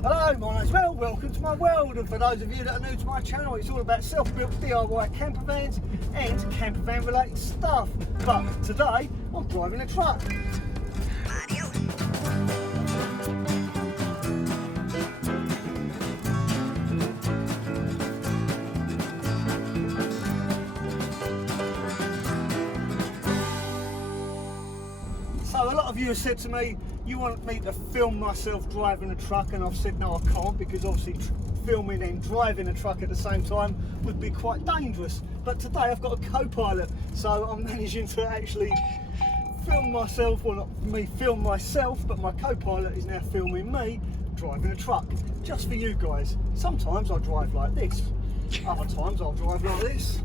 Hello, my name's Mel, welcome to my world, and for those of you that are new to my channel, it's all about self-built DIY campervans and campervan related stuff. But today, I'm driving a truck. So a lot of you have said to me, you want me to film myself driving a truck, and I've said no, I can't, because obviously filming and driving a truck at the same time would be quite dangerous. But today I've got a co-pilot, so I'm managing to actually film myself, well not me film myself, but my co-pilot is now filming me driving a truck, just for you guys. Sometimes I drive like this, other times I'll drive like this.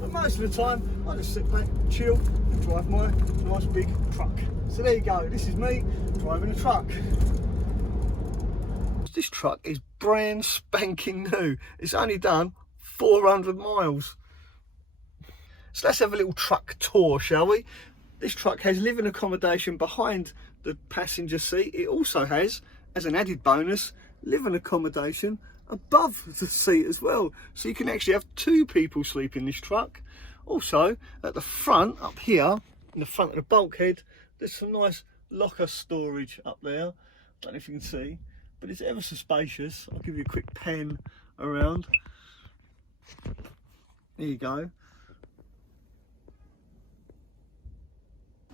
But most of the time, I just sit back, chill, and drive my nice big truck. So there you go, this is me driving a truck. This truck is brand spanking new. It's only done 400 miles. So let's have a little truck tour, shall we? This truck has living accommodation behind the passenger seat. It also has, as an added bonus, living accommodation above the seat as well, so you can actually have two people sleep in this truck. Also at the front, up here in the front of the bulkhead, there's some nice locker storage up there. Don't know if you can see, but it's ever so spacious. I'll give you a quick pan around. There you go.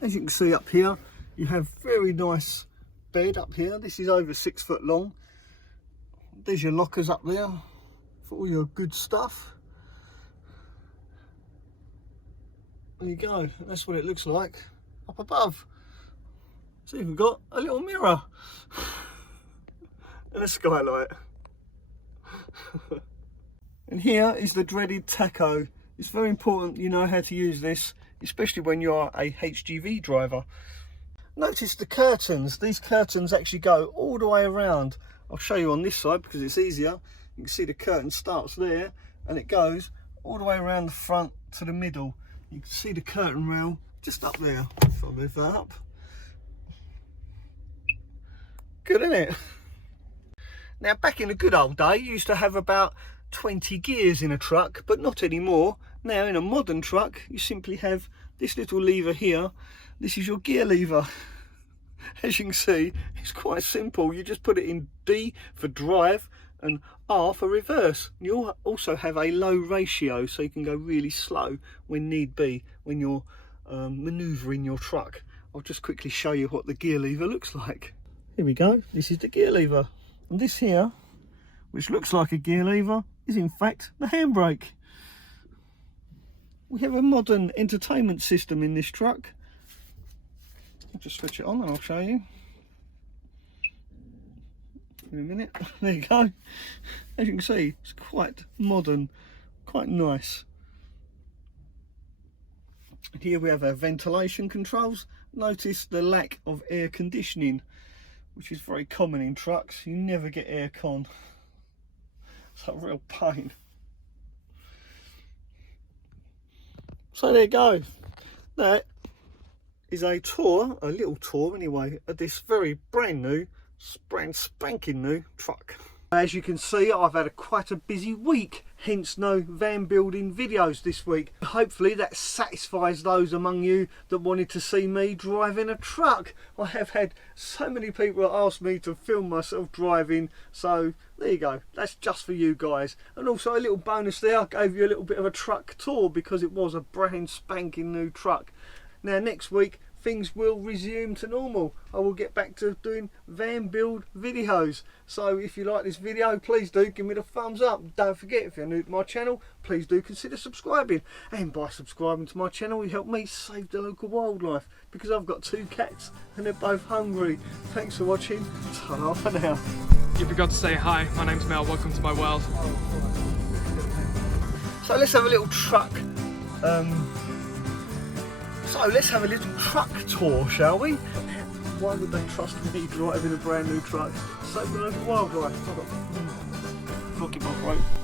As you can see up here, you have very nice bed up here. This is over 6 foot long. There's your lockers up there for all your good stuff. There you go, that's what it looks like up above. So you've got a little mirror and a skylight. And here is the dreaded tacho. It's very important you know how to use this, especially when you are a HGV driver. Notice the curtains. These curtains actually go all the way around. I'll show you on this side because it's easier. You can see the curtain starts there and it goes all the way around the front to the middle. You can see the curtain rail just up there. If I move that up. Good, isn't it? Now, back in the good old day, you used to have about 20 gears in a truck, but not anymore. Now, in a modern truck, you simply have this little lever here. This is your gear lever. As you can see, it's quite simple. You just put it in D for drive and R for reverse. You'll also have a low ratio, so you can go really slow when need be, when you're manoeuvring your truck. I'll just quickly show you what the gear lever looks like. Here we go, this is the gear lever. And this here, which looks like a gear lever, is in fact the handbrake. We have a modern entertainment system in this truck. I'll just switch it on and I'll show you in a minute. There you go. As you can see, it's quite modern, quite nice. Here we have our ventilation controls. Notice the lack of air conditioning, which is very common in trucks. You never get air con. It's a real pain. So there you go. That is a tour, a little tour anyway, of this very brand spanking new truck. As you can see, I've had quite a busy week, hence no van building videos this week. Hopefully that satisfies those among you that wanted to see me driving a truck. I have had so many people that asked me to film myself driving, so there you go, that's just for you guys. And also a little bonus there, I gave you a little bit of a truck tour because it was a brand spanking new truck. Now next week things will resume to normal. I will get back to doing van build videos. So if you like this video, please do give me the thumbs up. Don't forget, if you're new to my channel, please do consider subscribing. And by subscribing to my channel, you help me save the local wildlife, because I've got 2 cats and they're both hungry. Thanks for watching. Ta-ra for now. You forgot to say hi. My name's Mel. Welcome to my world. So let's have a little truck. So let's have a little truck tour, shall we? Why would they trust me driving a brand new truck? Save the local wildlife. I've got rocky bog rope.